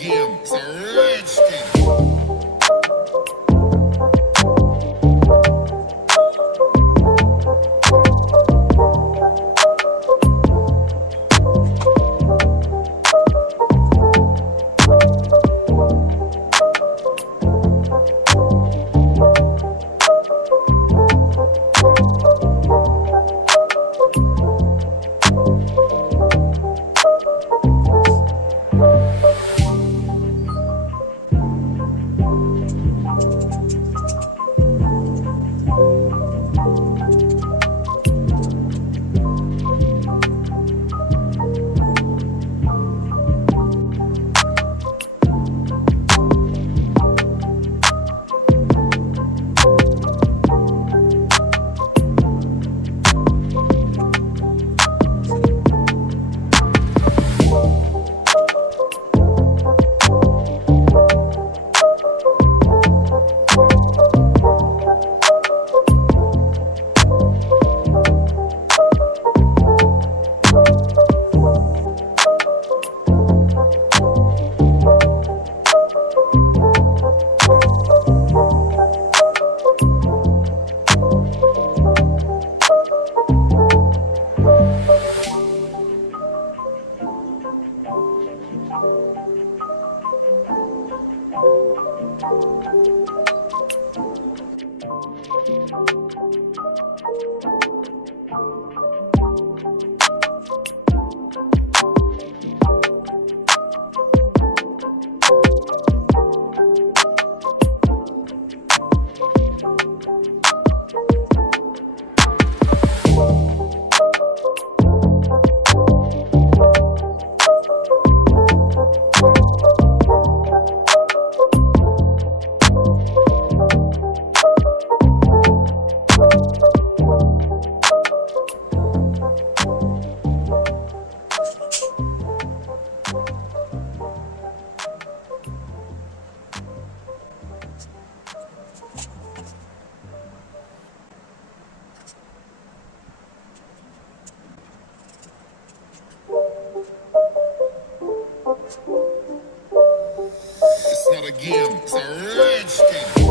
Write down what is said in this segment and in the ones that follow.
game. It's a rich thing. It's not a game. It's a rich thing.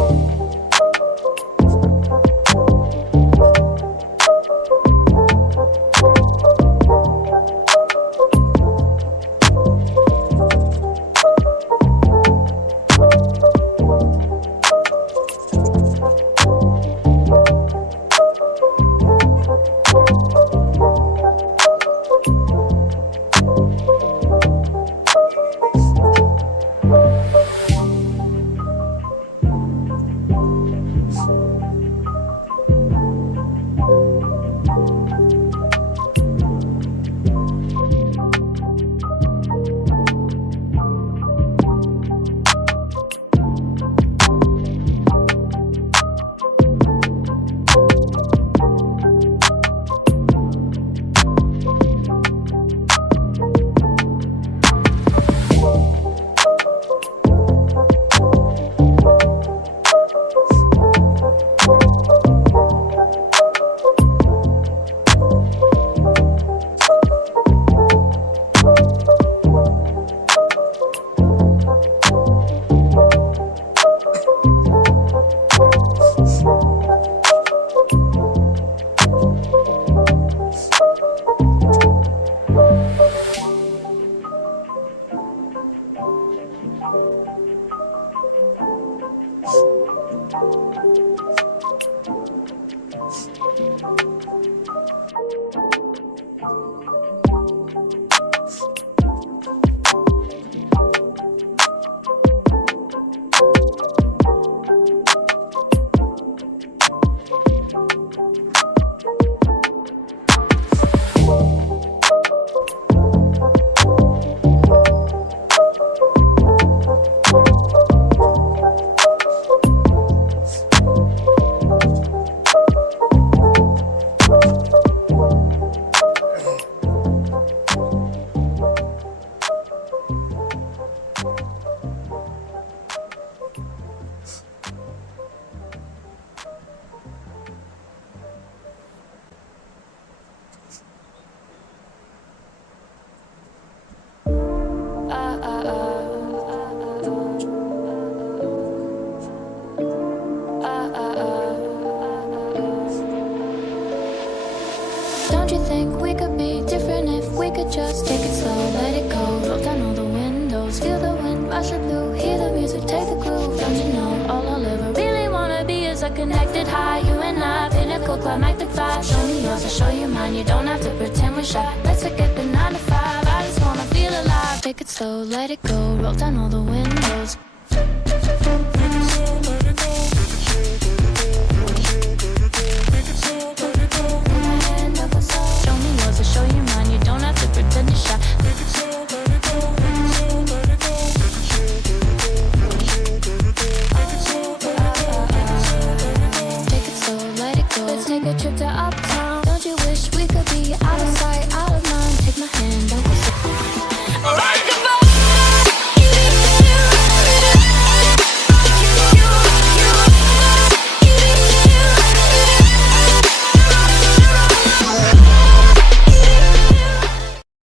Don't you think we could be different if we could just take it slow, let it go, roll down all the windows, feel the wind rushing through, hear the music, take the groove. Don't you know all I'll ever really wanna be is a connected high, you and I, pinnacle climactic vibe. Show me yours, I'll show you mine, you don't have to pretend we're shy. Let's forget the 9 to 5, I just wanna feel alive. Take it slow, let it go, roll down all the windows.